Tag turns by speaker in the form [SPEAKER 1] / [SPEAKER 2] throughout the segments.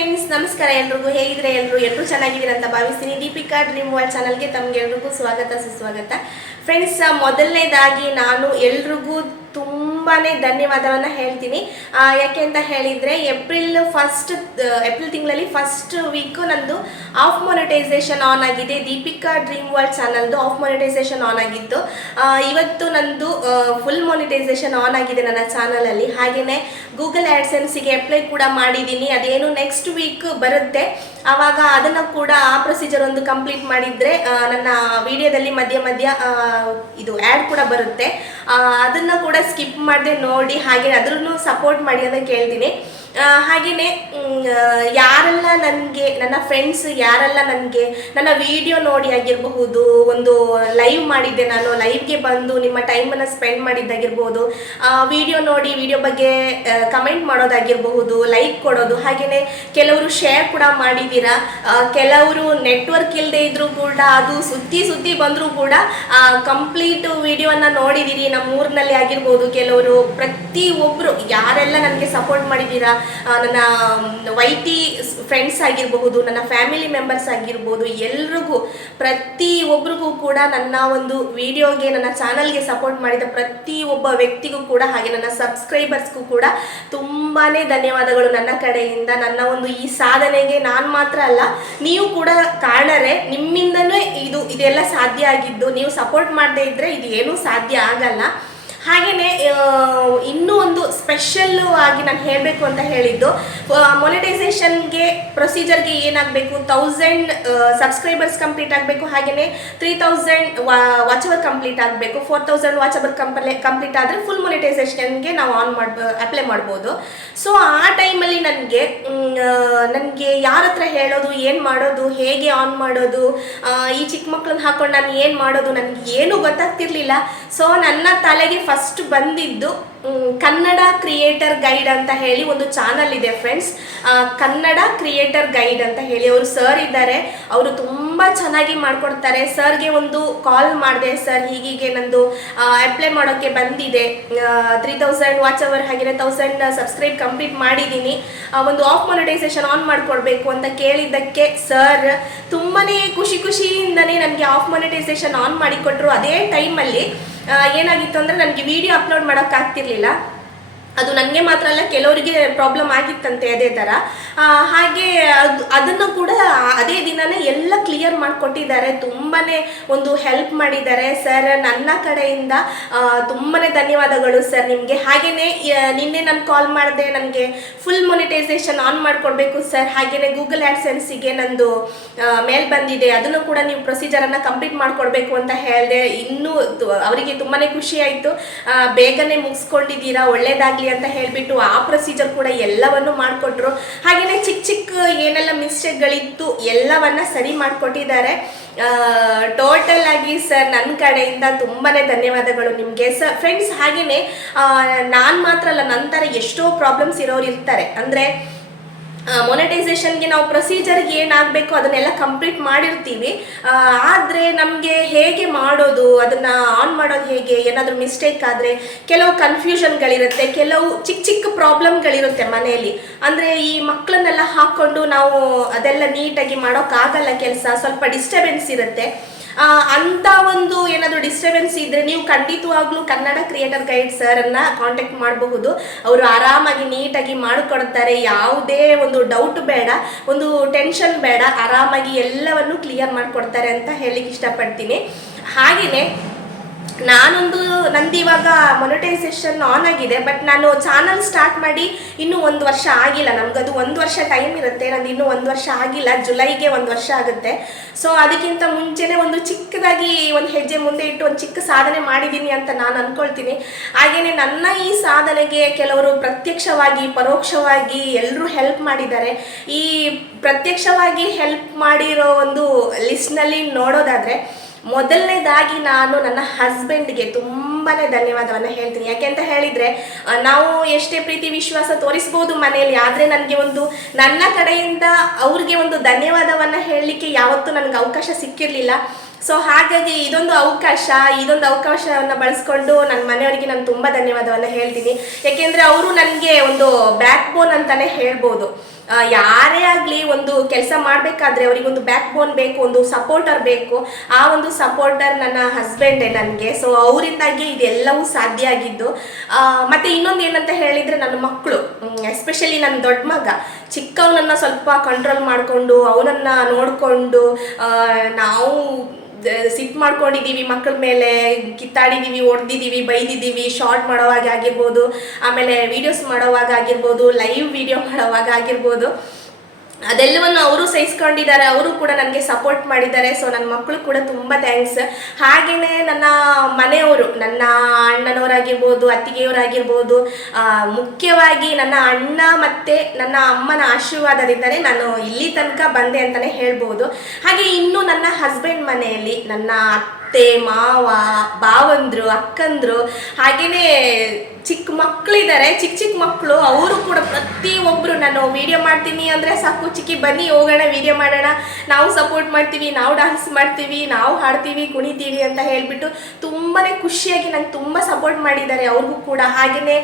[SPEAKER 1] Friends ನಮಸ್ಕಾರ ಎಲ್ರಿಗೂ, ಹೇಗಿದ್ರೆ ಎಲ್ಲರೂ ಎಲ್ಲರೂ ಚೆನ್ನಾಗಿದ್ದೀರ ಅಂತ ಭಾವಿಸ್ತೀನಿ. ದೀಪಿಕಾ, ಡ್ರೀಮ್ ವರ್ಲ್ಡ್ ಚಾನಲ್ಗೆ ತಮಗೆಲ್ರಿಗೂ ಸ್ವಾಗತ, ಸುಸ್ವಾಗತ. ಫ್ರೆಂಡ್ಸ್ ಮೊದಲನೇದಾಗಿ ನಾನು ಎಲ್ರಿಗೂ ತುಂಬಾನೇ ಧನ್ಯವಾದವನ್ನ ಹೇಳ್ತೀನಿ. ಯಾಕೆ ಅಂತ ಹೇಳಿದ್ರೆ ಏಪ್ರಿಲ್ ಫಸ್ಟ್ ಏಪ್ರಿಲ್ ತಿಂಗಳಲ್ಲಿ ಫಸ್ಟ್ ವೀಕು ನಂದು ಆಫ್ ಮೊನಿಟೈಸೇಷನ್ ಆನ್ ಆಗಿದೆ. ದೀಪಿಕಾ ಡ್ರೀಮ್ ವರ್ಲ್ಡ್ ಚಾನಲ್ದು ಆಫ್ ಮೊನಿಟೈಸೇಷನ್ ಆನ್ ಆಗಿತ್ತು. ಇವತ್ತು ನಂದು ಫುಲ್ ಮೊನಿಟೈಸೇಷನ್ ಆನ್ ಆಗಿದೆ ನನ್ನ ಚಾನಲಲ್ಲಿ. ಹಾಗೆಯೇ ಗೂಗಲ್ ಆ್ಯಡ್ಸೆನ್ಸಿಗೆ ಅಪ್ಲೈ ಕೂಡ ಮಾಡಿದ್ದೀನಿ. ಅದೇನು ನೆಕ್ಸ್ಟ್ ವೀಕ್ ಬರುತ್ತೆ. ಆವಾಗ ಅದನ್ನು ಕೂಡ ಆ ಪ್ರೊಸೀಜರ್ ಒಂದು ಕಂಪ್ಲೀಟ್ ಮಾಡಿದರೆ ನನ್ನ ವಿಡಿಯೋದಲ್ಲಿ ಮಧ್ಯ ಮಧ್ಯ ಇದು ಆ್ಯಡ್ ಕೂಡ ಬರುತ್ತೆ. ಅದನ್ನ ಕೂಡ ಸ್ಕಿಪ್ ಮಾಡದೆ ನೋಡಿ ಹಾಗೆ ಅದ್ರೂ ಸಪೋರ್ಟ್ ಮಾಡಿ ಅಂತ ಕೇಳ್ತೀನಿ. ಆ, ಯಾರೆಲ್ಲ ನನಗೆ ನನ್ನ ಫ್ರೆಂಡ್ಸ್ ಯಾರೆಲ್ಲ ನನಗೆ ನನ್ನ ವಿಡಿಯೋ ನೋಡಿ ಆಗಿರಬಹುದು ಒಂದು ಲೈವ್ ಮಾಡಿದ್ದೆ ನಾನು ಲೈವ್ಗೆ ಬಂದು ನಿಮ್ಮ ಟೈಮನ್ನು ಸ್ಪೆಂಡ್ ಮಾಡಿದ್ದಾಗಿರ್ಬೋದು ವಿಡಿಯೋ ನೋಡಿ ವಿಡಿಯೋ ಬಗ್ಗೆ ಕಮೆಂಟ್ ಮಾಡೋದಾಗಿರಬಹುದು ಲೈಕ್ ಕೊಡೋದು ಹಾಗೆಯೇ ಕೆಲವರು ಶೇರ್ ಕೂಡ ಮಾಡಿದ್ದೀರಾ ಕೆಲವರು ನೆಟ್ವರ್ಕ್ ಇಲ್ಲದೆ ಇದ್ದರೂ ಕೂಡ ಅದು ಸುತ್ತಿ ಸುತ್ತಿ ಬಂದರೂ ಕೂಡ ಕಂಪ್ಲೀಟ್ ವಿಡಿಯೋನ ನೋಡಿದ್ದೀರಿ ನಮ್ಮ ಊರಿನಲ್ಲಿ ಆಗಿರ್ಬೋದು ಕೆಲವರು ಪ್ರತಿ ಒಬ್ಬರು ಯಾರೆಲ್ಲ ನನಗೆ ಸಪೋರ್ಟ್ ಮಾಡಿದ್ದೀರಾ ನನ್ನ ವೈಟಿ ಫ್ರೆಂಡ್ಸ್ ಆಗಿರಬಹುದು, ನನ್ನ ಫ್ಯಾಮಿಲಿ ಮೆಂಬರ್ಸ್ ಆಗಿರ್ಬೋದು, ಎಲ್ರಿಗೂ, ಪ್ರತಿ ಒಬ್ರಿಗೂ ಕೂಡ ನನ್ನ ಒಂದು ವಿಡಿಯೋಗೆ ನನ್ನ ಚಾನಲ್ಗೆ ಸಪೋರ್ಟ್ ಮಾಡಿದ ಪ್ರತಿ ಒಬ್ಬ ವ್ಯಕ್ತಿಗೂ ಕೂಡ ಹಾಗೆ ನನ್ನ ಸಬ್ಸ್ಕ್ರೈಬರ್ಸ್ಗೂ ಕೂಡ ತುಂಬಾ ಧನ್ಯವಾದಗಳು ನನ್ನ ಕಡೆಯಿಂದ. ನನ್ನ ಒಂದು ಈ ಸಾಧನೆಗೆ ನಾನು ಮಾತ್ರ ಅಲ್ಲ, ನೀವು ಕೂಡ ಕಾರಣರೇ ನಿಮ್ಮಿಂದಲೇ ಇದು, ಇದೆಲ್ಲ ಸಾಧ್ಯ ಆಗಿದ್ದು, ನೀವು ಸಪೋರ್ಟ್ ಮಾಡದೇ ಇದ್ದರೆ ಇದು ಏನೂ ಸಾಧ್ಯ ಆಗಲ್ಲ. ಹಾಗೆಯೇ ಇನ್ನೂ ಒಂದು ಸ್ಪೆಷಲ್ ಆಗಿ ನಾನು ಹೇಳಬೇಕು ಅಂತ ಹೇಳಿದ್ದು ಮೊನಿಟೈಸೇಷನ್ಗೆ ಪ್ರೊಸೀಜರ್ಗೆ ಏನಾಗಬೇಕು? ತೌಸಂಡ್ ಸಬ್ಸ್ಕ್ರೈಬರ್ಸ್ ಕಂಪ್ಲೀಟ್ ಆಗಬೇಕು ಹಾಗೆಯೇ three thousand watch hour complete ಆಗಬೇಕು four thousand watch hour complete complete ಆದರೆ ಫುಲ್ ಮೊನಿಟೈಸೇಷನ್ಗೆ ನಾವು ಆನ್ ಮಾಡ್ಬೋ ಅಪ್ಲೈ ಮಾಡ್ಬೋದು. ಸೊ ಆ ಟೈಮಲ್ಲಿ ನನಗೆ ನನಗೆ ಯಾರ ಹತ್ರ ಹೇಳೋದು, ಏನು ಮಾಡೋದು, ಹೇಗೆ ಆನ್ ಮಾಡೋದು ಈ ಚಿಕ್ಕ ಮಕ್ಕಳನ್ನ ಹಾಕೊಂಡು ನಾನು ಏನು ಮಾಡೋದು ನನಗೆ ಏನೂ ಗೊತ್ತಾಗ್ತಿರ್ಲಿಲ್ಲ. ಸೊ ನನ್ನ ತಲೆಗೆ ಫಸ್ಟ್ ಬಂದಿದ್ದು ಕನ್ನಡ ಕ್ರಿಯೇಟರ್ ಗೈಡ್ ಅಂತ ಹೇಳಿ ಒಂದು ಚಾನಲ್ ಇದೆ ಫ್ರೆಂಡ್ಸ್ ಕನ್ನಡ ಕ್ರಿಯೇಟರ್ ಗೈಡ್ ಅಂತ ಹೇಳಿ ಅವರು ಸರ್ ಇದ್ದಾರೆ. ಅವರು ತುಂಬ ಚೆನ್ನಾಗಿ ಮಾಡ್ಕೊಡ್ತಾರೆ. ಸರ್ಗೆ ಒಂದು ಕಾಲ್ ಮಾಡಿದೆ ಸರ್ ಹೀಗೀಗೆ ನಂದು ಅಪ್ಲೈ ಮಾಡೋಕ್ಕೆ ಬಂದಿದೆ. ತ್ರೀ ತೌಸಂಡ್ ವಾಚ್ ಅವರ್ ಹಾಗೆಯೇ ತೌಸಂಡ್ ಸಬ್ಸ್ಕ್ರೈಬ್ ಕಂಪ್ಲೀಟ್ ಮಾಡಿದ್ದೀನಿ. ಒಂದು ಆಫ್ ಮೊನಿಟೈಸೇಷನ್ ಆನ್ ಮಾಡಿಕೊಡ್ಬೇಕು ಅಂತ ಕೇಳಿದ್ದಕ್ಕೆ ಸರ್ ತುಂಬಾ ಖುಷಿ ಖುಷಿಯಿಂದನೇ ನನಗೆ ಆಫ್ ಮೊನಿಟೈಸೇಷನ್ ಆನ್ ಮಾಡಿಕೊಟ್ರು. ಅದೇ ಟೈಮಲ್ಲಿ ಏನಾಗಿತ್ತು ಅಂದರೆ ನನಗೆ ವಿಡಿಯೋ ಅಪ್ಲೋಡ್ ಮಾಡೋಕ್ಕಾಗ್ತಿರ್ಲಿಲ್ಲ. ಅದು ನನಗೆ ಮಾತ್ರ ಅಲ್ಲ, ಕೆಲವರಿಗೆ ಪ್ರಾಬ್ಲಮ್ ಆಗಿತ್ತಂತೆ ಅದೇ ಥರ ಹಾಗೆ ಅದು, ಅದನ್ನು ಕೂಡ ಅದೇ ದಿನನೇ ಎಲ್ಲ ಕ್ಲಿಯರ್ ಮಾಡಿಕೊಟ್ಟಿದ್ದಾರೆ. ತುಂಬಾ ಒಂದು ಹೆಲ್ಪ್ ಮಾಡಿದ್ದಾರೆ. ಸರ್ ನನ್ನ ಕಡೆಯಿಂದ ತುಂಬಾ ಧನ್ಯವಾದಗಳು ಸರ್ ನಿಮಗೆ. ಹಾಗೆಯೇ ನಿನ್ನೆ ನಾನು ಕಾಲ್ ಮಾಡಿದೆ ನನಗೆ ಫುಲ್ ಮೊನಿಟೈಸೇಷನ್ ಆನ್ ಮಾಡಿಕೊಡ್ಬೇಕು ಸರ್ ಹಾಗೆಯೇ ಗೂಗಲ್ ಆ್ಯಡ್ಸೆನ್ಸಿಗೆ ನಂದು ಮೇಲ್ ಬಂದಿದೆ. ಅದನ್ನು ಕೂಡ ನೀವು ಪ್ರೊಸೀಜರನ್ನು ಕಂಪ್ಲೀಟ್ ಮಾಡಿಕೊಡ್ಬೇಕು ಅಂತ ಹೇಳಿದೆ. ಇನ್ನೂ ಅವರಿಗೆ ತುಂಬಾ ಖುಷಿ ಆಯಿತು. ಬೇಗನೆ ಮುಗಿಸ್ಕೊಂಡಿದ್ದೀರಾ? ಒಳ್ಳೇದಾಗಲಿ ಅಂತ ಹೇಳಿಬಿಟ್ಟು ಆ ಪ್ರೊಸೀಜರ್ ಕೂಡ ಎಲ್ಲವನ್ನು ಮಾಡಿಕೊಟ್ರು. ಹಾಗೆಯೇ ಚಿಕ್ಕ ಚಿಕ್ಕ ಏನೆಲ್ಲ ಮಿಸ್ಟೇಕ್ಗಳಿತ್ತು ಎಲ್ಲವನ್ನ ಸರಿ ಮಾಡಿಕೊಟ್ಟಿದ್ದಾರೆ. ಟೋಟಲ್ ಆಗಿ ಸರ್ ನನ್ನ ಕಡೆಯಿಂದ ತುಂಬಾ ಧನ್ಯವಾದಗಳು ನಿಮಗೆ. ಸರ್ ಫ್ರೆಂಡ್ಸ್ ಹಾಗೆಯೇ ನಾನು ಮಾತ್ರ ಅಲ್ಲ ನಂತರ ಎಷ್ಟೋ ಪ್ರಾಬ್ಲಮ್ಸ್ ಇರೋರು ಇರ್ತಾರೆ. ಅಂದರೆ ಮೊನೆಟೈಸೇಷನ್ಗೆ ನಾವು ಪ್ರೊಸೀಜರ್ಗೆ ಏನಾಗಬೇಕು ಅದನ್ನೆಲ್ಲ ಕಂಪ್ಲೀಟ್ ಮಾಡಿರ್ತೀವಿ. ಆದರೆ ನಮಗೆ ಹೇಗೆ ಮಾಡೋದು, ಅದನ್ನು ಆನ್ ಮಾಡೋದು ಹೇಗೆ, ಏನಾದರೂ ಮಿಸ್ಟೇಕ್ ಆದರೆ ಕೆಲವು ಕನ್ಫ್ಯೂಷನ್ಗಳಿರುತ್ತೆ ಕೆಲವು ಚಿಕ್ಕ ಚಿಕ್ಕ ಪ್ರಾಬ್ಲಮ್ಗಳಿರುತ್ತೆ ಮನೆಯಲ್ಲಿ. ಅಂದರೆ ಈ ಮಕ್ಕಳನ್ನೆಲ್ಲ ಹಾಕ್ಕೊಂಡು ನಾವು ಅದೆಲ್ಲ ನೀಟಾಗಿ ಮಾಡೋಕ್ಕಾಗಲ್ಲ ಕೆಲಸ, ಸ್ವಲ್ಪ ಡಿಸ್ಟರ್ಬೆನ್ಸ್ ಇರುತ್ತೆ. ಅಂತ ಒಂದು ಏನಾದರೂ ಡಿಸ್ಟರ್ಬೆನ್ಸ್ ಇದ್ರೆ ನೀವು ಖಂಡಿತವಾಗ್ಲೂ ಕನ್ನಡ ಕ್ರಿಯೇಟರ್ ಗೈಡ್ ಸರ್ ಸರನ್ನು ಕಾಂಟ್ಯಾಕ್ಟ್ ಮಾಡಬಹುದು. ಅವರು ಆರಾಮಾಗಿ ನೀಟಾಗಿ ಮಾಡಿಕೊಡ್ತಾರೆ. ಯಾವುದೇ ಒಂದು ಡೌಟ್ ಬೇಡ, ಒಂದು ಟೆನ್ಷನ್ ಬೇಡ, ಆರಾಮಾಗಿ ಎಲ್ಲವನ್ನು ಕ್ಲಿಯರ್ ಮಾಡಿಕೊಡ್ತಾರೆ ಅಂತ ಹೇಳಿಕ್ಕೆ ಇಷ್ಟಪಡ್ತೀನಿ. ಹಾಗೆಯೇ ನಾನೊಂದು ನಂದು ಇವಾಗ ಮೊನಿಟೈಸೇಷನ್ ಆನ್ ಆಗಿದೆ ಬಟ್ ನಾನು ಚಾನಲ್ ಸ್ಟಾರ್ಟ್ ಮಾಡಿ ಇನ್ನೂ ಒಂದು ವರ್ಷ ಆಗಿಲ್ಲ. ನಮ್ಗದು ಒಂದು ವರ್ಷ ಟೈಮ್ ಇರುತ್ತೆ, ನಂದು ಇನ್ನೂ ಒಂದು ವರ್ಷ ಆಗಿಲ್ಲ. ಜುಲೈಗೆ ಒಂದು ವರ್ಷ ಆಗುತ್ತೆ. ಸೊ ಅದಕ್ಕಿಂತ ಮುಂಚೆನೇ ಒಂದು ಚಿಕ್ಕದಾಗಿ ಒಂದು ಹೆಜ್ಜೆ ಮುಂದೆ ಇಟ್ಟು ಒಂದು ಚಿಕ್ಕ ಸಾಧನೆ ಮಾಡಿದ್ದೀನಿ ಅಂತ ನಾನು ಅಂದ್ಕೊಳ್ತೀನಿ ಹಾಗೆಯೇ ನನ್ನ ಈ ಸಾಧನೆಗೆ ಕೆಲವರು ಪ್ರತ್ಯಕ್ಷವಾಗಿ, ಪರೋಕ್ಷವಾಗಿ ಎಲ್ಲರೂ ಹೆಲ್ಪ್ ಮಾಡಿದ್ದಾರೆ. ಈ ಪ್ರತ್ಯಕ್ಷವಾಗಿ ಹೆಲ್ಪ್ ಮಾಡಿರೋ ಒಂದು ಲಿಸ್ಟ್ನಲ್ಲಿ ನೋಡೋದಾದರೆ ಮೊದಲನೇದಾಗಿ ನಾನು ನನ್ನ ಹಸ್ಬೆಂಡ್ಗೆ ತುಂಬಾ ಧನ್ಯವಾದವನ್ನು ಹೇಳ್ತೀನಿ. ಯಾಕೆ ಅಂತ ಹೇಳಿದರೆ ನಾವು ಎಷ್ಟೇ ಪ್ರೀತಿ ವಿಶ್ವಾಸ ತೋರಿಸ್ಬೋದು ಮನೆಯಲ್ಲಿ, ಆದರೆ ನನಗೆ ಒಂದು ನನ್ನ ಕಡೆಯಿಂದ ಅವ್ರಿಗೆ ಒಂದು ಧನ್ಯವಾದವನ್ನು ಹೇಳಲಿಕ್ಕೆ ಯಾವತ್ತೂ ನನಗೆ ಅವಕಾಶ ಸಿಕ್ಕಿರಲಿಲ್ಲ. ಸೊ ಹಾಗಾಗಿ ಇದೊಂದು ಅವಕಾಶ, ಇದೊಂದು ಅವಕಾಶವನ್ನು ಬಳಸ್ಕೊಂಡು ನನ್ನ ಮನೆಯವರಿಗೆ ನಾನು ತುಂಬ ಧನ್ಯವಾದವನ್ನು ಹೇಳ್ತೀನಿ. ಯಾಕೆಂದರೆ ಅವರು ನನಗೆ ಒಂದು ಬ್ಯಾಕ್ ಬೋನ್ ಅಂತಲೇ ಹೇಳ್ಬೋದು. ಯಾರೇ ಆಗಲಿ ಒಂದು ಕೆಲಸ ಮಾಡಬೇಕಾದ್ರೆ ಅವರಿಗೊಂದು ಬ್ಯಾಕ್ ಬೋನ್ ಬೇಕು, ಒಂದು ಸಪೋರ್ಟರ್ ಬೇಕು. ಆ ಒಂದು ಸಪೋರ್ಟರ್ ನನ್ನ ಹಸ್ಬೆಂಡೇ ನನಗೆ. ಸೊ ಅವರಿಂದಾಗಿ ಇದೆಲ್ಲವೂ ಸಾಧ್ಯ ಆಗಿದ್ದು. ಮತ್ತು ಇನ್ನೊಂದು ಏನಂತ ಹೇಳಿದರೆ ನನ್ನ ಮಕ್ಕಳು ಎಸ್ಪೆಷಲಿ ನನ್ನ ದೊಡ್ಡ ಮಗ. ಚಿಕ್ಕವನನ್ನು ಸ್ವಲ್ಪ ಕಂಟ್ರೋಲ್ ಮಾಡಿಕೊಂಡು, ಅವನನ್ನು ನೋಡಿಕೊಂಡು ನಾವು ಸಿಟ್ ಮಾಡ್ಕೊಂಡಿದ್ದೀವಿ ಮಕ್ಕಳ ಮೇಲೆ, ಕಿತ್ತಾಡಿದ್ದೀವಿ, ಹೊಡೆದಿದ್ದೀವಿ, ಬೈದಿದ್ದೀವಿ ಶಾರ್ಟ್ ಮಾಡೋವಾಗ ಆಗಿರ್ಬೋದು, ಆಮೇಲೆ ವೀಡಿಯೋಸ್ ಮಾಡೋವಾಗ ಆಗಿರ್ಬೋದು ಲೈವ್ ವಿಡಿಯೋ ಮಾಡೋವಾಗ ಆಗಿರ್ಬೋದು. ಅದೆಲ್ಲವನ್ನು ಅವರು ಸಹಿಸ್ಕೊಂಡಿದ್ದಾರೆ, ಅವರು ಕೂಡ ನನಗೆ ಸಪೋರ್ಟ್ ಮಾಡಿದ್ದಾರೆ. ಸೊ ನನ್ನ ಮಕ್ಕಳು ಕೂಡ ತುಂಬ ಥ್ಯಾಂಕ್ಸ್ ಹಾಗೆಯೇ ನನ್ನ ಮನೆಯವರು, ನನ್ನ ಅಣ್ಣನವರಾಗಿರ್ಬೋದು, ಅತ್ತಿಗೆಯವರಾಗಿರ್ಬೋದು ಮುಖ್ಯವಾಗಿ ನನ್ನ ಅಣ್ಣ ಮತ್ತು ನನ್ನ ಅಮ್ಮನ ಆಶೀರ್ವಾದದಿಂದಲೇ ನಾನು ಇಲ್ಲಿ ತನಕ ಬಂದೆ ಅಂತಲೇ ಹೇಳ್ಬೋದು. ಹಾಗೆ ಇನ್ನು ನನ್ನ ಹಸ್ಬೆಂಡ್ ಮನೆಯಲ್ಲಿ ನನ್ನ ಅತ್ತೆ, ಮಾವ, ಭಾವಂದರು, ಅಕ್ಕಂದರು ಹಾಗೆಯೇ ಚಿಕ್ಕ ಮಕ್ಕಳಿದ್ದಾರೆ ಚಿಕ್ಕ ಚಿಕ್ಕ ಮಕ್ಕಳು, ಅವರು ಕೂಡ ಪ್ರತಿಯೊಬ್ಬರು ನಾನು ವಿಡಿಯೋ ಮಾಡ್ತೀನಿ ಅಂದರೆ ಸಾಕು, ಚಿಕ್ಕಿ ಬನ್ನಿ, ಹೋಗೋಣ ವಿಡಿಯೋ ಮಾಡೋಣ. ನಾವು ಸಪೋರ್ಟ್ ಮಾಡ್ತೀವಿ, ನಾವು ಡಾನ್ಸ್ ಮಾಡ್ತೀವಿ, ನಾವು ಹಾಡ್ತೀವಿ, ಕುಣಿತೀವಿ ಅಂತ ಹೇಳಿಬಿಟ್ಟು ತುಂಬಾ ಖುಷಿಯಾಗಿ ನಂಗೆ ತುಂಬ ಸಪೋರ್ಟ್ ಮಾಡಿದ್ದಾರೆ ಅವ್ರಿಗೂ ಕೂಡ. ಹಾಗೆಯೇ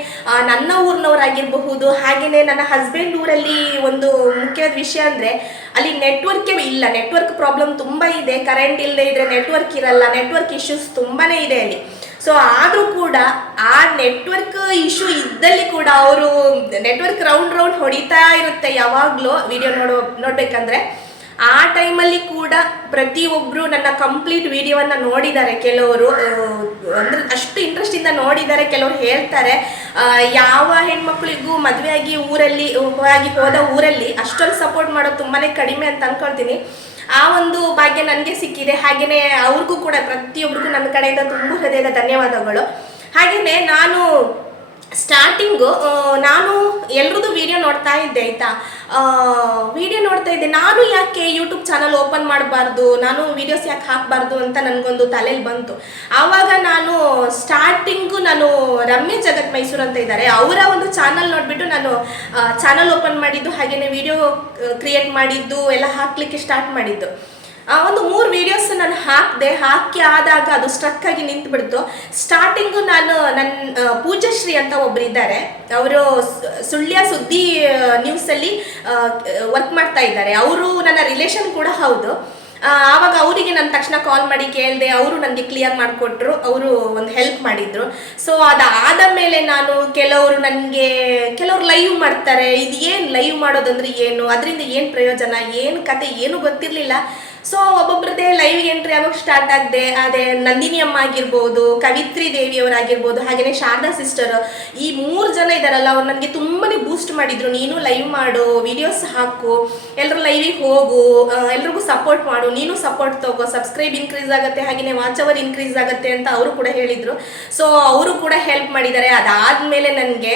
[SPEAKER 1] ನನ್ನ ಊರಿನವರಾಗಿರಬಹುದು ಹಾಗೆಯೇ ನನ್ನ ಹಸ್ಬೆಂಡ್ ಊರಲ್ಲಿ ಒಂದು ಮುಖ್ಯವಾದ ವಿಷಯ ಅಂದರೆ ಅಲ್ಲಿ ನೆಟ್ವರ್ಕೇ ಇಲ್ಲ. ನೆಟ್ವರ್ಕ್ ಪ್ರಾಬ್ಲಮ್ ತುಂಬ ಇದೆ. ಕರೆಂಟ್ ಇಲ್ಲದೆ ಇದ್ರೆ ನೆಟ್ವರ್ಕ್ ಇರಲ್ಲ. ನೆಟ್ವರ್ಕ್ ಇಶ್ಯೂಸ್ ತುಂಬಾ ಇದೆ ಅಲ್ಲಿ. ಸೊ ಆದರೂ ಕೂಡ ಆ ನೆಟ್ವರ್ಕ್ ಇಶ್ಯೂ ಇದ್ದಲ್ಲಿ ಕೂಡ ಅವರು ನೆಟ್ವರ್ಕ್ ರೌಂಡ್ ರೌಂಡ್ ಹೊಡಿತಾ ಇರುತ್ತೆ ಯಾವಾಗಲೂ ವಿಡಿಯೋ ನೋಡೋ, ನೋಡ್ಬೇಕಂದ್ರೆ. ಆ ಟೈಮಲ್ಲಿ ಕೂಡ ಪ್ರತಿಯೊಬ್ಬರು ನನ್ನ ಕಂಪ್ಲೀಟ್ ವಿಡಿಯೋವನ್ನು ನೋಡಿದ್ದಾರೆ ಕೆಲವರು. ಅಂದರೆ ಅಷ್ಟು ಇಂಟ್ರೆಸ್ಟಿಂದ ನೋಡಿದ್ದಾರೆ, ಕೆಲವರು ಹೇಳ್ತಾರೆ ಯಾವ ಹೆಣ್ಮಕ್ಳಿಗೂ ಮದುವೆಯಾಗಿ ಊರಲ್ಲಿ ಆಗಿ ಹೋದ ಊರಲ್ಲಿ ಅಷ್ಟೊಂದು ಸಪೋರ್ಟ್ ಮಾಡೋದು ತುಂಬಾ ಕಡಿಮೆ ಅಂತ ಅನ್ಕೊಳ್ತೀನಿ. ಆ ಒಂದು ಭಾಗ್ಯ ನನಗೆ ಸಿಕ್ಕಿದೆ. ಹಾಗೆಯೇ ಅವ್ರಿಗೂ ಕೂಡ ಪ್ರತಿಯೊಬ್ಬರಿಗೂ ನನ್ನ ಕಡೆಯಿಂದ ತುಂಬ ಹೃದಯದ ಧನ್ಯವಾದಗಳು. ಹಾಗೆಯೇ ನಾನು ಸ್ಟಾರ್ಟಿಂಗು ನಾನು ಎಲ್ರದ್ದು ವಿಡಿಯೋ ನೋಡ್ತಾ ಇದ್ದೆ, ಆಯಿತಾ? ವಿಡಿಯೋ ನೋಡ್ತಾ ಇದ್ದೆ. ನಾನು ಯಾಕೆ ಯೂಟ್ಯೂಬ್ ಚಾನಲ್ ಓಪನ್ ಮಾಡಬಾರ್ದು? ನಾನು ವಿಡಿಯೋಸ್ ಯಾಕೆ ಹಾಕಬಾರ್ದು ಅಂತ ನನಗೊಂದು ತಲೆಯಲ್ಲಿ ಬಂತು. ಆವಾಗ ನಾನು ಸ್ಟಾರ್ಟಿಂಗು ನಾನು ರಮ್ಯ ಜಗತ್ ಮೈಸೂರು ಅಂತ ಇದ್ದಾರೆ. ಅವರ ಒಂದು ಚಾನಲ್ ನೋಡಿಬಿಟ್ಟು ನಾನು ಚಾನಲ್ ಓಪನ್ ಮಾಡಿದ್ದು ಹಾಗೆಯೇ ವಿಡಿಯೋ ಕ್ರಿಯೇಟ್ ಮಾಡಿದ್ದು, ಎಲ್ಲ ಹಾಕಲಿಕ್ಕೆ ಸ್ಟಾರ್ಟ್ ಮಾಡಿದ್ದು. ಆ, ಒಂದು ಮೂರು ವಿಡಿಯೋಸ್ ನಾನು ಹಾಕಿದೆ, ಹಾಕಿ ಆದಾಗ ಅದು ಸ್ಟ್ರಕ್ ಆಗಿ ನಿಂತು ಸ್ಟಾರ್ಟಿಂಗು ನಾನು ನನ್ನ ಪೂಜಶ್ರೀ ಅಂತ ಒಬ್ರು ಇದ್ದಾರೆ ಅವರು ಸುಳ್ಯ ಸುದ್ದಿ ನ್ಯೂಸಲ್ಲಿ ವರ್ಕ್ ಮಾಡ್ತಾ ಇದ್ದಾರೆ. ಅವರು ನನ್ನ ರಿಲೇಷನ್ ಕೂಡ ಹೌದು. ಆವಾಗ ಅವರಿಗೆ ನಾನು ತಕ್ಷಣ ಕಾಲ್ ಮಾಡಿ ಕೇಳಿದೆ, ಅವರು ನನಗೆ ಕ್ಲಿಯರ್ ಮಾಡಿಕೊಟ್ರು, ಅವರು ಒಂದು ಹೆಲ್ಪ್ ಮಾಡಿದ್ರು. ಸೊ ಅದಾದ ಮೇಲೆ ನಾನು ಕೆಲವರು ನನಗೆ, ಕೆಲವರು ಲೈವ್ ಮಾಡ್ತಾರೆ. ಇದು ಏನು ಲೈವ್ ಮಾಡೋದಂದ್ರೆ ಏನು? ಅದರಿಂದ ಏನು ಪ್ರಯೋಜನ? ಏನು ಕತೆ? ಏನು ಗೊತ್ತಿರಲಿಲ್ಲ. ಸೊ ಒಬ್ಬೊಬ್ರದ್ದೇ ಲೈವ್ ಎಂಟ್ರಿ ಯಾವಾಗ ಸ್ಟಾರ್ಟ್ ಆಗಿದೆ, ಅದೇ ನಂದಿನಿ ಅಮ್ಮ ಆಗಿರ್ಬೋದು, ಕವಿತ್ರಿ ದೇವಿಯವರಾಗಿರ್ಬೋದು ಹಾಗೆಯೇ ಶಾರದಾ ಸಿಸ್ಟರ್ ಈ ಮೂರು ಜನ ಇದ್ದಾರಲ್ಲ ಅವ್ರು ನನಗೆ ತುಂಬನೇ ಬೂಸ್ಟ್ ಮಾಡಿದ್ರು. ನೀನು ಲೈವ್ ಮಾಡು ವಿಡಿಯೋಸ್ ಹಾಕು ಎಲ್ಲರೂ ಲೈವಿಗೆ ಹೋಗು ಎಲ್ರಿಗೂ ಸಪೋರ್ಟ್ ಮಾಡು, ನೀನು ಸಪೋರ್ಟ್ ತಗೋ ಸಬ್ಸ್ಕ್ರೈಬ್ ಇನ್ಕ್ರೀಸ್ ಆಗುತ್ತೆ ಹಾಗೆಯೇ ವಾಚ್ ಅವರ್ ಇನ್ಕ್ರೀಸ್ ಆಗುತ್ತೆ ಅಂತ ಅವರು ಕೂಡ ಹೇಳಿದರು. ಸೊ ಅವರು ಕೂಡ ಹೆಲ್ಪ್ ಮಾಡಿದ್ದಾರೆ. ಅದಾದಮೇಲೆ ನನಗೆ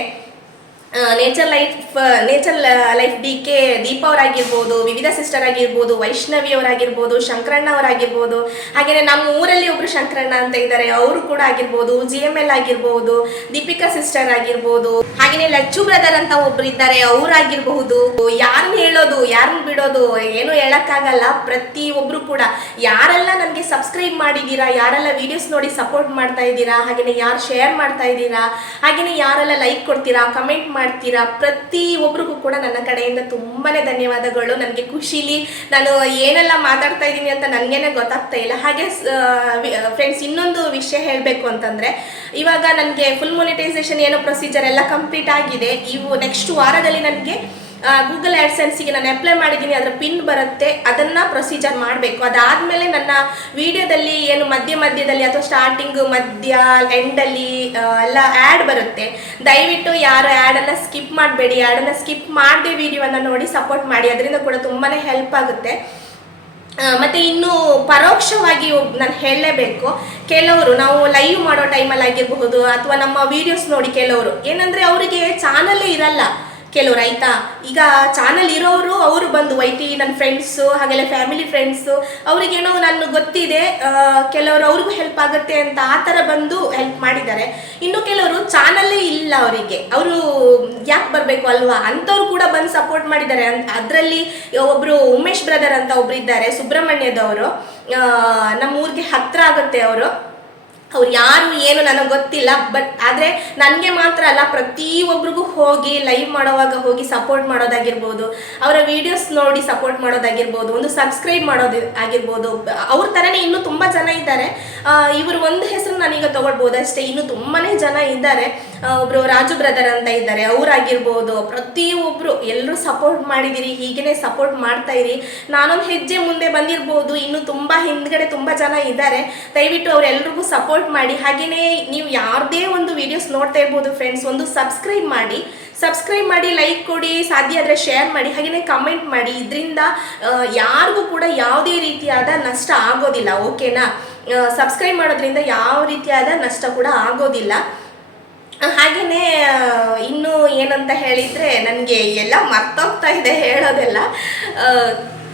[SPEAKER 1] nature life nature life D K Deepa ಅವರಾಗಿರ್ಬೋದು ವಿವಿಧ ಸಿಸ್ಟರ್ ಆಗಿರ್ಬೋದು ವೈಷ್ಣವಿ ಅವರಾಗಿರ್ಬೋದು ಶಂಕರಣ್ಣ ಅವರಾಗಿರ್ಬೋದು ಹಾಗೆಯೇ ನಮ್ಮ ಊರಲ್ಲಿ ಒಬ್ಬರು ಶಂಕರಣ್ಣ ಅಂತ ಇದ್ದಾರೆ, ಅವರು ಕೂಡ ಆಗಿರ್ಬೋದು ಜಿ ಎಂ ಎಲ್ ಆಗಿರ್ಬೋದು, ದೀಪಿಕಾ ಸಿಸ್ಟರ್ ಆಗಿರ್ಬೋದು ಹಾಗೆಯೇ ಲಚ್ಚು ಬ್ರದರ್ ಅಂತ ಒಬ್ರು ಇದ್ದಾರೆ ಅವರಾಗಿರ್ಬಹುದು ಯಾರನ್ನ ಹೇಳೋದು ಯಾರನ್ನ ಬಿಡೋದು, ಏನು ಹೇಳಕ್ಕಾಗಲ್ಲ, ಪ್ರತಿ ಒಬ್ರು ಕೂಡ. ಯಾರೆಲ್ಲ ನನಗೆ ಸಬ್ಸ್ಕ್ರೈಬ್ ಮಾಡಿದ್ದೀರಾ ಯಾರೆಲ್ಲ ವಿಡಿಯೋಸ್ ನೋಡಿ ಸಪೋರ್ಟ್ ಮಾಡ್ತಾ ಇದ್ದೀರಾ ಹಾಗೆಯೇ ಯಾರು ಶೇರ್ ಮಾಡ್ತಾ ಇದ್ದೀರಾ ಹಾಗೆಯೇ ಯಾರೆಲ್ಲ ಲೈಕ್ ಕೊಡ್ತೀರಾ ಕಮೆಂಟ್ ಮಾಡ್ತೀರಾ? ಪ್ರತಿ ಒಬ್ರಿಗೂ ಕೂಡ ನನ್ನ ಕಡೆಯಿಂದ ತುಂಬಾನೇ ಧನ್ಯವಾದಗಳು. ನನಗೆ ಖುಷಿಲಿ ನಾನು ಏನೆಲ್ಲ ಮಾತಾಡ್ತಾ ಇದ್ದೀನಿ ಅಂತ ನನಗೇನೆ ಗೊತ್ತಾಗ್ತಾ ಇಲ್ಲ. ಹಾಗೆ ಫ್ರೆಂಡ್ಸ್ ಇನ್ನೊಂದು ವಿಷಯ ಹೇಳಬೇಕು ಅಂತಂದರೆ, ಇವಾಗ ನನಗೆ ಫುಲ್ ಮೋನಿಟೈಸೇಷನ್ ಏನೋ ಪ್ರೊಸೀಜರ್ ಎಲ್ಲ ಕಂಪ್ಲೀಟ್ ಆಗಿದೆ. ಇವು ನೆಕ್ಸ್ಟ್ ವಾರದಲ್ಲಿ ನನಗೆ ಗೂಗಲ್ ಆ್ಯಡ್ಸೆನ್ಸಿಗೆ ನಾನು ಅಪ್ಲೈ ಮಾಡಿದ್ದೀನಿ, ಅದರ ಪಿನ್ ಬರುತ್ತೆ, ಅದನ್ನು ಪ್ರೊಸೀಜರ್ ಮಾಡಬೇಕು. ಅದಾದಮೇಲೆ ನನ್ನ ವಿಡಿಯೋದಲ್ಲಿ ಏನು ಮಧ್ಯ ಮಧ್ಯದಲ್ಲಿ ಅಥವಾ ಸ್ಟಾರ್ಟಿಂಗು ಮಧ್ಯ ಎಂಡಲ್ಲಿ ಎಲ್ಲ ಆ್ಯಡ್ ಬರುತ್ತೆ. ದಯವಿಟ್ಟು ಯಾರು ಆ್ಯಡನ್ನು ಸ್ಕಿಪ್ ಮಾಡಬೇಡಿ. ಆ್ಯಡನ್ನು ಸ್ಕಿಪ್ ಮಾಡದೆ ವಿಡಿಯೋವನ್ನು ನೋಡಿ ಸಪೋರ್ಟ್ ಮಾಡಿ. ಅದರಿಂದ ಕೂಡ ತುಂಬಾ ಹೆಲ್ಪ್ ಆಗುತ್ತೆ. ಮತ್ತು ಇನ್ನು ಪರೋಕ್ಷವಾಗಿ ನಾನು ಹೇಳಲೇಬೇಕು. ಕೆಲವರು, ನಾವು ಲೈವ್ ಮಾಡೋ ಟೈಮಲ್ಲಿ ಆಗಿರಬಹುದು, ಅಥವಾ ನಮ್ಮ ವಿಡಿಯೋಸ್ ನೋಡಿ ಕೆಲವರು. ಏನಂದರೆ ಅವರಿಗೆ ಚಾನಲ್ಲೇ ಇರಲ್ಲ. ಕೆಲವ್ರು ಆಯ್ತಾ ಈಗ ಚಾನಲ್ ಇರೋರು ಅವರು ಬಂದು ವೈ ಟಿ ನನ್ನ ಫ್ರೆಂಡ್ಸು ಹಾಗೆಲ್ಲ ಫ್ಯಾಮಿಲಿ ಫ್ರೆಂಡ್ಸು ಅವ್ರಿಗೇನೋ ನಾನು ಗೊತ್ತಿದೆ ಕೆಲವರು ಅವ್ರಿಗೂ ಹೆಲ್ಪ್ ಆಗುತ್ತೆ ಅಂತ ಆ ಥರ ಬಂದು ಹೆಲ್ಪ್ ಮಾಡಿದ್ದಾರೆ. ಇನ್ನು ಕೆಲವರು ಚಾನಲ್ಲೇ ಇಲ್ಲ ಅವರಿಗೆ. ಅವರು ಯಾಕೆ ಬರಬೇಕು ಅಲ್ವಾ? ಅಂಥವ್ರು ಕೂಡ ಬಂದು ಸಪೋರ್ಟ್ ಮಾಡಿದ್ದಾರೆ. ಅದರಲ್ಲಿ ಒಬ್ಬರು ಉಮೇಶ್ ಬ್ರದರ್ ಅಂತ ಒಬ್ರು ಇದ್ದಾರೆ, ಸುಬ್ರಹ್ಮಣ್ಯದವರು. ನಮ್ಮ ಊರಿಗೆ ಹತ್ತಿರ ಆಗುತ್ತೆ ಅವರು. ಅವ್ರು ಯಾರು ಏನು ನನಗೆ ಗೊತ್ತಿಲ್ಲ ಬಟ್ ಆದರೆ ನನಗೆ ಮಾತ್ರ ಅಲ್ಲ ಪ್ರತಿಯೊಬ್ಬರಿಗೂ ಹೋಗಿ ಲೈವ್ ಮಾಡೋವಾಗ ಹೋಗಿ ಸಪೋರ್ಟ್ ಮಾಡೋದಾಗಿರ್ಬೋದು, ಅವರ ವಿಡಿಯೋಸ್ ನೋಡಿ ಸಪೋರ್ಟ್ ಮಾಡೋದಾಗಿರ್ಬೋದು, ಒಂದು ಸಬ್ಸ್ಕ್ರೈಬ್ ಮಾಡೋದು ಆಗಿರ್ಬೋದು, ಅವ್ರ ಥರನೇ ಇನ್ನೂ ತುಂಬ ಜನ ಇದ್ದಾರೆ. ಇವರು ಒಂದು ಹೆಸರು ನಾನೀಗ ತೊಗೊಳ್ಬೋದು ಅಷ್ಟೇ, ಇನ್ನೂ ತುಂಬಾ ಜನ ಇದ್ದಾರೆ. ಒಬ್ಬರು ರಾಜು ಬ್ರದರ್ ಅಂತ ಇದ್ದಾರೆ, ಅವರಾಗಿರ್ಬೋದು ಪ್ರತಿಯೊಬ್ಬರು ಎಲ್ಲರೂ ಸಪೋರ್ಟ್ ಮಾಡಿದ್ದೀರಿ ಹೀಗೇ ಸಪೋರ್ಟ್ ಮಾಡ್ತಾ ಇರಿ. ನಾನೊಂದು ಹೆಜ್ಜೆ ಮುಂದೆ ಬಂದಿರ್ಬೋದು, ಇನ್ನು ತುಂಬ ಹಿಂದ್ಗಡೆ ತುಂಬ ಜನ ಇದ್ದಾರೆ. ದಯವಿಟ್ಟು ಅವರೆಲ್ಲರಿಗೂ ಸಪೋರ್ಟ್ ಮಾಡಿ. ಹಾಗೆಯೇ ನೀವು ಯಾರದೇ ಒಂದು ವಿಡಿಯೋಸ್ ನೋಡ್ತಾ ಇರ್ಬೋದು ಫ್ರೆಂಡ್ಸ್ ಒಂದು ಸಬ್ಸ್ಕ್ರೈಬ್ ಮಾಡಿ. ಸಬ್ಸ್ಕ್ರೈಬ್ ಮಾಡಿ ಲೈಕ್ ಕೊಡಿ, ಸಾಧ್ಯ ಆದರೆ ಶೇರ್ ಮಾಡಿ ಹಾಗೆಯೇ ಕಮೆಂಟ್ ಮಾಡಿ. ಇದರಿಂದ ಯಾರಿಗೂ ಕೂಡ ಯಾವುದೇ ರೀತಿಯಾದ ನಷ್ಟ ಆಗೋದಿಲ್ಲ ಓಕೆನಾ ಸಬ್ಸ್ಕ್ರೈಬ್ ಮಾಡೋದ್ರಿಂದ ಯಾವ ರೀತಿಯಾದ ನಷ್ಟ ಕೂಡ ಆಗೋದಿಲ್ಲ. ಹಾಗೆಯೇ ಇನ್ನು ಏನಂತ ಹೇಳಿದರೆ ನನಗೆ ಎಲ್ಲ ಮರ್ತೋಗ್ತಾ ಇದೆ ಹೇಳೋದೆಲ್ಲ.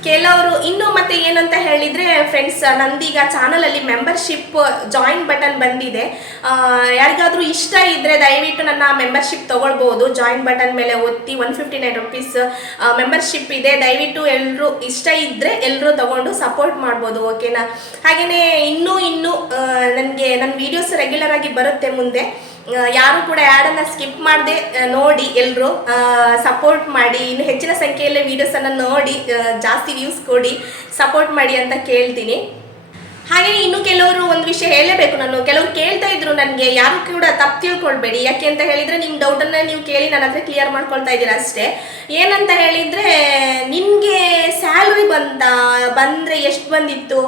[SPEAKER 1] ಕೆಲವರು ಇನ್ನು ಮತ್ತೆ ಏನಂತ ಹೇಳಿದರೆ ಫ್ರೆಂಡ್ಸ್ ನಂದೀಗ ಚಾನಲಲ್ಲಿ ಮೆಂಬರ್ಶಿಪ್ ಜಾಯಿನ್ ಬಟನ್ ಬಂದಿದೆ. ಯಾರಿಗಾದರೂ ಇಷ್ಟ ಇದ್ದರೆ ದಯವಿಟ್ಟು ನನ್ನ ಮೆಂಬರ್ಶಿಪ್ ತೊಗೊಳ್ಬೋದು. ಜಾಯಿನ್ ಬಟನ್ ಮೇಲೆ ಒತ್ತಿ one fifty nine rupees membership ಇದೆ. ದಯವಿಟ್ಟು ಎಲ್ಲರೂ ಇಷ್ಟ ಇದ್ದರೆ ಎಲ್ಲರೂ ತಗೊಂಡು ಸಪೋರ್ಟ್ ಮಾಡ್ಬೋದು ಓಕೆನಾ ಹಾಗೆಯೇ ಇನ್ನೂ ಇನ್ನೂ ನನಗೆ ನನ್ನ ವೀಡಿಯೋಸ್ ರೆಗ್ಯುಲರ್ ಆಗಿ ಬರುತ್ತೆ ಮುಂದೆ. ಯಾರು ಕೂಡ ಆ್ಯಡನ್ನು ಸ್ಕಿಪ್ ಮಾಡದೆ ನೋಡಿ ಎಲ್ಲರೂ ಸಪೋರ್ಟ್ ಮಾಡಿ, ಇನ್ನು ಹೆಚ್ಚಿನ ಸಂಖ್ಯೆಯಲ್ಲಿ ವೀಡಿಯೋಸನ್ನು ನೋಡಿ ಜಾಸ್ತಿ ವ್ಯೂಸ್ ಕೊಡಿ ಸಪೋರ್ಟ್ ಮಾಡಿ ಅಂತ ಕೇಳ್ತೀನಿ. ಹಾಗೆ ಇನ್ನು ಕೆಲವರು ಒಂದು ವಿಷಯ ಹೇಳಲೇಬೇಕು ನಾನು. ಕೆಲವರು ಕೇಳ್ತಾ ಇದ್ರು ನನಗೆ, ಯಾರು ಕೂಡ ತಪ್ಪು ತಿಳ್ಕೊಳ್ಬೇಡಿ. ಯಾಕೆ ಅಂತ ಹೇಳಿದ್ರೆ ನಿಮ್ಮ ಡೌಟನ್ನು ನೀವು ಕೇಳಿ ನನ್ನ ಹತ್ರ ಕ್ಲಿಯರ್ ಮಾಡ್ಕೊಳ್ತಾ ಇದ್ದೀರಾ ಅಷ್ಟೇ. ಏನಂತ ಹೇಳಿದ್ರೆ, ನಿಮಗೆ ಸ್ಯಾಲ್ರಿ ಬಂದ ಬಂದರೆ ಎಷ್ಟು ಬಂದಿತ್ತು?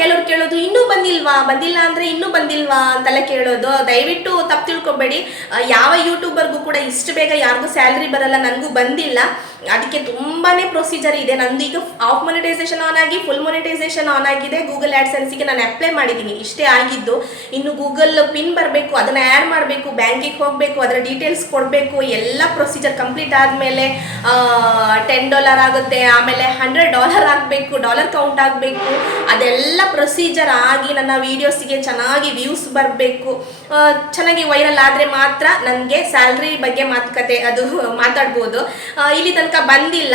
[SPEAKER 1] ಕೆಲವ್ರು ಕೇಳೋದು, ಇನ್ನೂ ಬಂದಿಲ್ವಾ? ಬಂದಿಲ್ಲ ಅಂದರೆ ಇನ್ನೂ ಬಂದಿಲ್ವಾ ಅಂತೆಲ್ಲ ಕೇಳೋದು. ದಯವಿಟ್ಟು ತಪ್ಪು ತಿಳ್ಕೊಬೇಡಿ ಯಾವ ಯೂಟ್ಯೂಬರ್ಗೂ ಕೂಡ ಇಷ್ಟು ಬೇಗ ಯಾರಿಗೂ ಸ್ಯಾಲ್ರಿ ಬರಲ್ಲ, ನನಗೂ ಬಂದಿಲ್ಲ. ಅದಕ್ಕೆ ತುಂಬಾ ಪ್ರೊಸೀಜರ್ ಇದೆ. ನಂದು ಈಗ ಆಫ್ ಮೊನಿಟೈಸೇಷನ್ ಆನ್ ಆಗಿ ಫುಲ್ ಮೊನಿಟೈಸೇಷನ್ ಆನ್ ಆಗಿದೆ. ಗೂಗಲ್ ಆ್ಯಡ್ಸೆನ್ಸಿಗೆ ನಾನು ಅಪ್ಲೈ ಮಾಡಿದ್ದೀನಿ. ಇಷ್ಟೇ ಆಗಿದ್ದು. ಇನ್ನು ಗೂಗಲ್ ಪಿನ್ ಬರಬೇಕು, ಅದನ್ನು ಆ್ಯಡ್ ಮಾಡಬೇಕು ಬ್ಯಾಂಕಿಗೆ ಹೋಗಬೇಕು, ಅದರ ಡೀಟೇಲ್ಸ್ ಕೊಡಬೇಕು, ಎಲ್ಲ ಪ್ರೊಸೀಜರ್ ಕಂಪ್ಲೀಟ್ ಆದಮೇಲೆ ಟೆನ್ ಡಾಲರ್ ಆಗುತ್ತೆ, ಆಮೇಲೆ ಹಂಡ್ರೆಡ್ ಡಾಲರ್ ಆಗಬೇಕು ಡಾಲರ್ ಕೌಂಟ್ ಆಗಬೇಕು. ಅದೆಲ್ಲ ಪ್ರೊಸೀಜರ್ ಆಗಿ ನನ್ನ ವೀಡಿಯೋಸಿಗೆ ಚೆನ್ನಾಗಿ ವ್ಯೂಸ್ ಬರಬೇಕು. ಚೆನ್ನಾಗಿ ವೈರಲ್ ಆದರೆ ಮಾತ್ರ ನನಗೆ ಸ್ಯಾಲ್ರಿ ಬಗ್ಗೆ ಮಾತುಕತೆ, ಅದು ಮಾತಾಡ್ಬೋದು. ಇಲ್ಲಿ ತನಕ ಬಂದಿಲ್ಲ.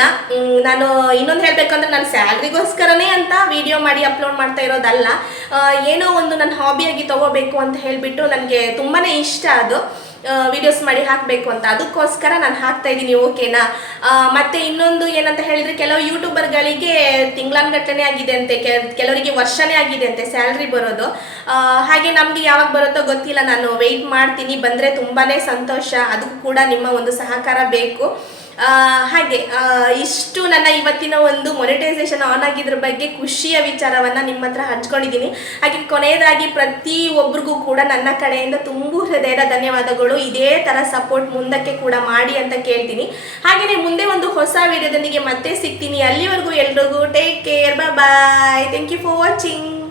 [SPEAKER 1] ನಾನು ಇನ್ನೊಂದು ಹೇಳಬೇಕಂದ್ರೆ ನಾನು ಸ್ಯಾಲ್ರಿಗೋಸ್ಕರನೇ ಅಂತ ವಿಡಿಯೋ ಮಾಡಿ ಅಪ್ಲೋಡ್ ಮಾಡ್ತಾ ಇರೋದಲ್ಲ. ಏನೋ ಒಂದು ನನ್ನ ಹಾಬಿಯಾಗಿ ತಗೋಬೇಕು ಅಂತ ಹೇಳಿಬಿಟ್ಟು ನನಗೆ ತುಂಬಾ ಇಷ್ಟ ಅದು. ವಿಡಿಯೋಸ್ ಮಾಡಿ ಹಾಕಬೇಕು ಅಂತ. ಅದಕ್ಕೋಸ್ಕರ ನಾನು ಹಾಕ್ತಾ ಇದ್ದೀನಿ ಓಕೆನಾ ಮತ್ತೆ ಇನ್ನೊಂದು ಏನಂತ ಹೇಳಿದ್ರೆ ಕೆಲವು ಯೂಟ್ಯೂಬರ್ಗಳಿಗೆ ತಿಂಗಳಾನ್ಗಟ್ಟಲೆ ಆಗಿದೆ ಅಂತೆ. ಕೆಲ- ಕೆಲವರಿಗೆ ವರ್ಷನೇ ಆಗಿದೆ ಅಂತೆ ಸ್ಯಾಲ್ರಿ ಬರೋದು. ಹಾಗೆ ನಮಗೆ ಯಾವಾಗ ಬರುತ್ತೋ ಗೊತ್ತಿಲ್ಲ. ನಾನು ವೆಯ್ಟ್ ಮಾಡ್ತೀನಿ. ಬಂದರೆ ತುಂಬಾ ಸಂತೋಷ. ಅದಕ್ಕೂ ಕೂಡ ನಿಮ್ಮ ಒಂದು ಸಹಕಾರ ಬೇಕು. ಹಾಗೆ ಇಷ್ಟು ನನ್ನ ಇವತ್ತಿನ ಒಂದು ಮೊನಿಟೈಸೇಷನ್ ಆನ್ ಆಗಿದ್ರ ಬಗ್ಗೆ ಖುಷಿಯ ವಿಚಾರವನ್ನು ನಿಮ್ಮ ಹತ್ರ ಹಂಚ್ಕೊಂಡಿದ್ದೀನಿ. ಹಾಗೆ ಕೊನೆಯದಾಗಿ ಪ್ರತಿ ಒಬ್ರಿಗೂ ಕೂಡ ನನ್ನ ಕಡೆಯಿಂದ ತುಂಬು ಹೃದಯದ ಧನ್ಯವಾದಗಳು. ಇದೇ ಥರ ಸಪೋರ್ಟ್ ಮುಂದಕ್ಕೆ ಕೂಡ ಮಾಡಿ ಅಂತ ಕೇಳ್ತೀನಿ. ಹಾಗೆಯೇ ಮುಂದೆ ಒಂದು ಹೊಸ ವಿಡಿಯೋದೊಂದಿಗೆ ಮತ್ತೆ ಸಿಗ್ತೀನಿ. ಅಲ್ಲಿವರೆಗೂ ಎಲ್ರಿಗೂ take care bye thank you for watching